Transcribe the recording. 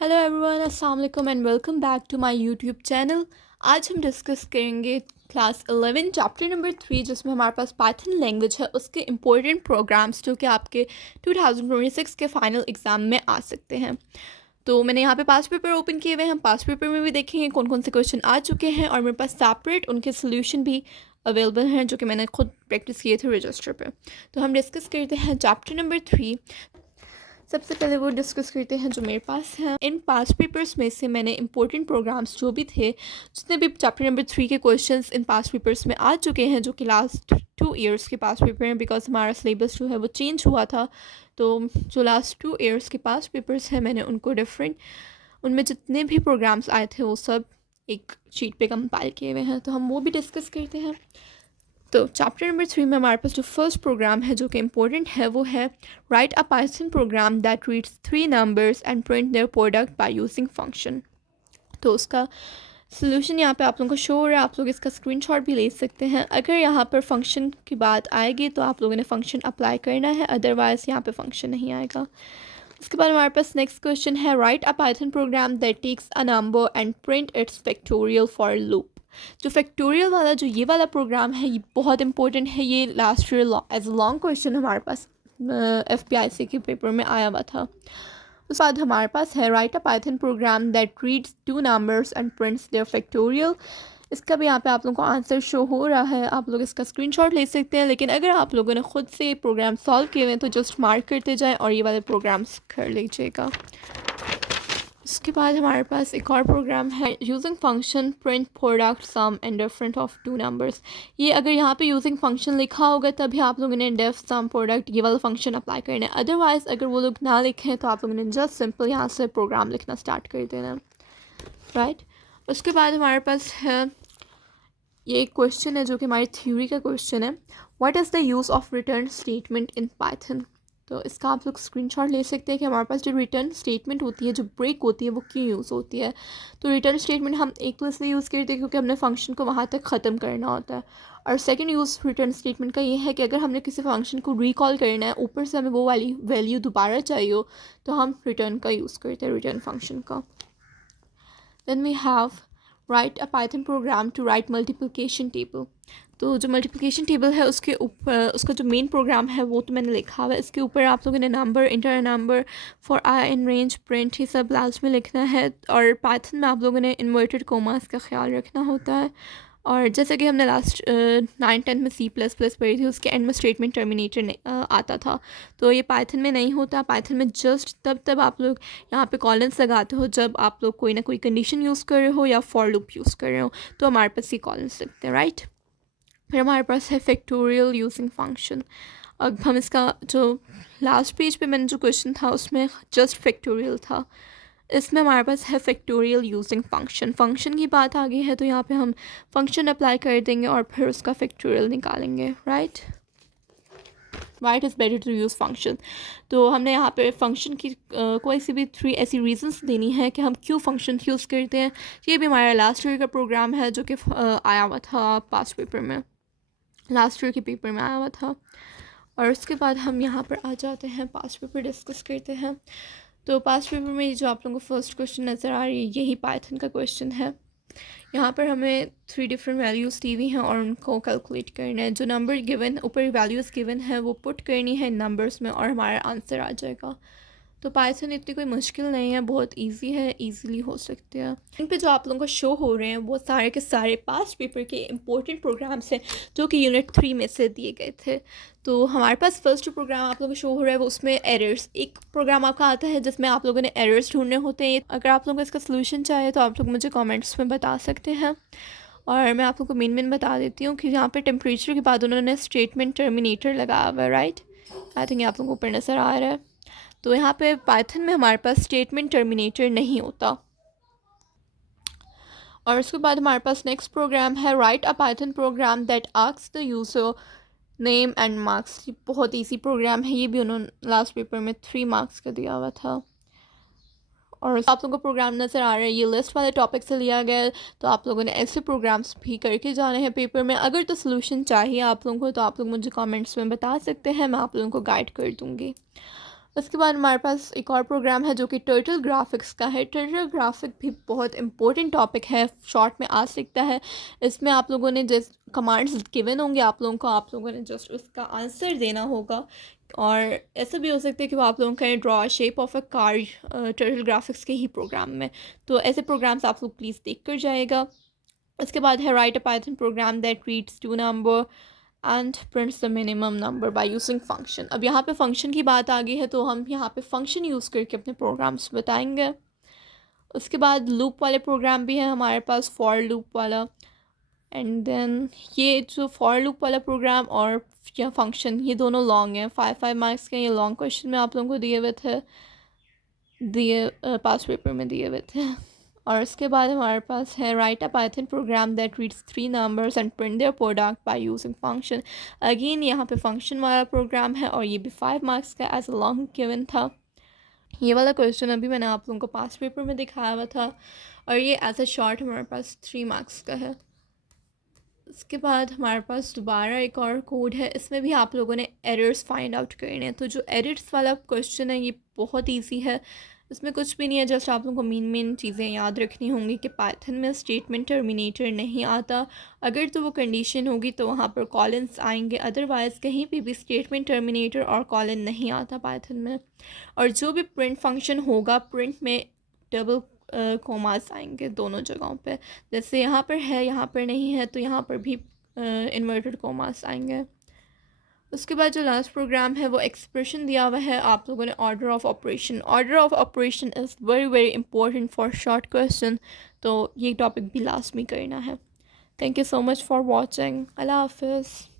Hello everyone, अस्सलाम वालेकुम and welcome back to my YouTube channel. आज हम डिस्कस करेंगे क्लास 11 चैप्टर नंबर 3, जिसमें हमारे पास पाइथन लैंग्वेज है, उसके इम्पोर्टेंट प्रोग्राम्स जो कि आपके 2026 के फाइनल एग्ज़ाम में आ सकते हैं। तो मैंने यहाँ पे पास्ट पेपर ओपन किए हुए हैं। हम पास्ट पेपर में भी देखेंगे कौन कौन से क्वेश्चन आ चुके हैं, और मेरे पास सेपरेट उनके सोल्यूशन भी अवेलेबल हैं जो कि मैंने खुद प्रैक्टिस किए थे रजिस्टर पे। तो हम डिस्कस करते हैं चैप्टर नंबर 3। सबसे पहले वो डिस्कस करते हैं जो मेरे पास है। इन पास्ट पेपर्स में से मैंने इंपॉर्टेंट प्रोग्राम्स जो भी थे, जितने भी चैप्टर नंबर 3 के क्वेश्चंस इन पास्ट पेपर्स में आ चुके हैं, जो कि लास्ट 2 ईयर्स के पास्ट पेपर हैं, बिकॉज हमारा सिलेबस जो है वो चेंज हुआ था। तो जो लास्ट 2 ईयर्स के पास्ट पेपर्स हैं, मैंने उनको डिफरेंट, उनमें जितने भी प्रोग्राम्स आए थे वो सब एक शीट पे कंपाइल किए हुए हैं, तो हम वो भी डिस्कस करते हैं। तो चैप्टर नंबर 3 में हमारे पास जो फर्स्ट प्रोग्राम है जो कि इम्पोर्टेंट है, वो है write a Python program that reads 3 numbers and print their product bye using function. तो उसका सोल्यूशन यहाँ पे आप लोगों को शो हो रहा है, आप लोग इसका स्क्रीनशॉट भी ले सकते हैं। अगर यहाँ पर फंक्शन की बात आएगी तो आप लोगों ने फंक्शन अप्लाई करना है, अदरवाइज़ यहाँ पे फंक्शन नहीं आएगा। उसके बाद हमारे पास नेक्स्ट क्वेश्चन है write a Python program that takes a number and print its factorial for loop. जो फैक्टोरियल वाला जो ये वाला प्रोग्राम है, ये बहुत इंपॉर्टेंट है। ये last year as a long question हमारे पास FPIC के पेपर में आया हुआ था। उसके बाद हमारे पास है write a Python program that reads 2 numbers and prints their factorial. इसका भी यहाँ पे आप लोगों को आंसर शो हो रहा है, आप लोग इसका स्क्रीनशॉट ले सकते हैं। लेकिन अगर आप लोगों ने खुद से प्रोग्राम सॉल्व किए हुए हैं तो जस्ट मार्क करते जाएं और ये वाले प्रोग्राम्स कर लीजिएगा। इसके बाद हमारे पास एक और प्रोग्राम है using function print product sum and different of 2 numbers. ये अगर यहाँ पे यूजिंग फंक्शन लिखा होगा तभी आप लोगों ने डेफ सम प्रोडक्ट ये वाला फंक्शन अप्लाई करना है, अदरवाइज़ अगर वो लोग ना लिखें तो आप लोगों ने जस्ट सिंपल यहाँ से प्रोग्राम लिखना स्टार्ट कर देना, राइट। उसके बाद हमारे पास है ये एक क्वेश्चन है जो कि हमारी थ्योरी का क्वेश्चन है, what is the use of return statement in Python. तो इसका आप लोग स्क्रीनशॉट ले सकते हैं कि हमारे पास जो रिटर्न स्टेटमेंट होती है, जो ब्रेक होती है, वो क्यों यूज़ होती है। तो रिटर्न स्टेटमेंट हम एक तो इसलिए यूज़ करते हैं क्योंकि हमने फंक्शन को वहाँ तक ख़त्म करना होता है, और सेकंड यूज़ रिटर्न स्टेटमेंट का ये है कि अगर हमने किसी फंक्शन को रिकॉल करना है, ऊपर से हमें वो वाली वैल्यू दोबारा चाहिए हो, तो हम रिटर्न का यूज़ करते हैं, रिटर्न फंक्शन का। Then we have write a Python program to write multiplication table. तो जो मल्टीप्लिकेशन टेबल है उसके ऊपर उसका जो मेन प्रोग्राम है वो तो मैंने लिखा हुआ है। इसके ऊपर आप लोगों ने number, inter number, for I in range, print, ये सब लास्ट में लिखना है। और पाइथन में आप लोगों ने इन्वर्टेड कोमास का ख्याल रखना होता है। और जैसे कि हमने लास्ट 9-10 में C++ पढ़ी थी, उसके एंड में स्टेटमेंट टर्मिनेटर आता था। तो ये पाइथन में नहीं होता। पाइथन में जस्ट तब आप लोग यहाँ पे कॉलन्स लगाते हो जब आप लोग कोई ना कोई कंडीशन यूज़ कर रहे हो या फॉर लूप यूज़ कर रहे हो, तो हमारे पास ये कॉलन्स लगते हैं, राइट। फिर हमारे पास है फैक्टोरियल यूजिंग फंक्शन। अब हम इसका जो लास्ट पेज पे मैंने जो क्वेश्चन था उसमें जस्ट फैक्टोरियल था, इसमें हमारे पास है फैक्टोरियल यूजिंग फंक्शन। फंक्शन की बात आ गई है तो यहाँ पे हम फंक्शन अप्लाई कर देंगे और फिर उसका फैक्टोरियल निकालेंगे, right. What is better to use function. तो हमने यहाँ पे फंक्शन की कोई सी भी 3 ऐसी रीजंस देनी है कि हम क्यों फंक्शन यूज़ करते हैं। ये भी हमारा लास्ट ईयर का प्रोग्राम है जो कि आया हुआ था पास्ट पेपर में, लास्ट ईयर के पेपर में आया हुआ था। और उसके बाद हम यहाँ पर आ जाते हैं, पास्ट पेपर डिस्कस करते हैं। तो पास्ट पेपर में जो आप लोगों को फर्स्ट क्वेश्चन नज़र आ रही है, यही पाइथन का क्वेश्चन है। यहाँ पर हमें 3 डिफरेंट वैल्यूज़ दी हुई हैं और उनको कैलकुलेट करना है। जो नंबर गिवन, ऊपर वैल्यूज़ गिवन है, वो पुट करनी है इन नंबर्स में और हमारा आंसर आ जाएगा। तो पाइथन इतनी कोई मुश्किल नहीं है, बहुत इजी है, इजीली हो सकते हैं। इन पे जो आप लोगों को शो हो रहे हैं वो सारे के सारे पास्ट पेपर के इंपॉर्टेंट प्रोग्राम्स हैं जो कि यूनिट 3 में से दिए गए थे। तो हमारे पास फर्स्ट जो प्रोग्राम आप लोगों को शो हो रहा है वो उसमें एरर्स, एक प्रोग्राम आपका आता है जिसमें आप लोगों ने एरर्स ढूंढने होते हैं। अगर आप लोगों को इसका सोल्यूशन चाहिए तो आप लोग मुझे कॉमेंट्स में बता सकते हैं। और मैं आप लोग को मेन बता देती हूँ कि यहाँ पे टेम्परेचर के बाद उन्होंने स्टेटमेंट टर्मिनेटर लगाया हुआ है, राइट। आई थिंक आप लोगों को ऊपर नज़र आ रहा है। तो यहाँ पे पाइथन में हमारे पास स्टेटमेंट टर्मिनेटर नहीं होता। और उसके बाद हमारे पास नेक्स्ट प्रोग्राम है write a Python program that asks the user name and marks. ये बहुत इजी प्रोग्राम है, ये भी उन्होंने लास्ट पेपर में 3 मार्क्स का दिया हुआ था। और आप लोगों को प्रोग्राम नज़र आ रहा है, ये लिस्ट वाले टॉपिक से लिया गया है। तो आप लोगों ने ऐसे प्रोग्राम्स भी करके जाने हैं पेपर में। अगर तो सोल्यूशन चाहिए आप लोगों को तो आप लोग मुझे कमेंट्स में बता सकते हैं, मैं आप लोगों को गाइड कर दूँगी। उसके बाद हमारे पास एक और प्रोग्राम है जो कि टर्टल ग्राफिक्स का है। टर्टल ग्राफिक भी बहुत इंपॉर्टेंट टॉपिक है, शॉर्ट में आ सकता है। इसमें आप लोगों ने जिस कमांड्स गिवन होंगे आप लोगों ने जस्ट उसका आंसर देना होगा। और ऐसा भी हो सकता है कि वो आप लोगों का draw shape of a car turtle graphics के ही प्रोग्राम में। तो ऐसे प्रोग्राम्स आप लोग प्लीज़ देख कर जाएगा। उसके बाद है write a Python program that reads two number and prints the minimum number by using function. अब यहाँ पे फंक्शन की बात आ गई है तो हम यहाँ पे फंक्शन यूज़ करके अपने प्रोग्राम्स बताएंगे। उसके बाद लूप वाले प्रोग्राम भी है हमारे पास, फॉर लूप वाला। एंड देन ये जो फॉर लूप वाला प्रोग्राम और या फंक्शन, ये दोनों लॉन्ग हैं, 5 मार्क्स के। ये लॉन्ग क्वेश्चन में आप लोगों को दिए पास पेपर में दिए हुए थे। और उसके बाद हमारे पास है write a Python program that reads 3 numbers and print their product bye using function. Again यहाँ पे फंक्शन वाला प्रोग्राम है और ये भी 5 मार्क्स का एज अ लॉन्ग गिवन था। ये वाला क्वेश्चन अभी मैंने आप लोगों को पास पेपर में दिखाया हुआ था और ये एज अ शॉर्ट हमारे पास 3 मार्क्स का है। उसके बाद हमारे पास दोबारा एक और कोड है, इसमें भी आप लोगों ने एरर्स फाइंड आउट करने हैं। तो जो एरर्स वाला क्वेश्चन है ये बहुत इजी है, इसमें कुछ भी नहीं है, जस्ट आप लोगों को मेन चीज़ें याद रखनी होंगी कि पाइथन में स्टेटमेंट टर्मिनेटर नहीं आता। अगर तो वो कंडीशन होगी तो वहाँ पर कॉलन्स आएंगे, अदरवाइज़ कहीं पे भी स्टेटमेंट टर्मिनेटर और कॉलन नहीं आता पाइथन में। और जो भी प्रिंट फंक्शन होगा, प्रिंट में डबल कोमास आएंगे दोनों जगहों पे। जैसे यहाँ पर है, यहाँ पर नहीं है, तो यहाँ पर भी इन्वर्टेड कोमास आएंगे। उसके बाद जो लास्ट प्रोग्राम है वो एक्सप्रेशन दिया हुआ है आप लोगों ने, order of operation. Order of operation is very very important for short question, तो ये टॉपिक भी लास्ट में करना है। Thank you so much for watching. Allah हाफिज़।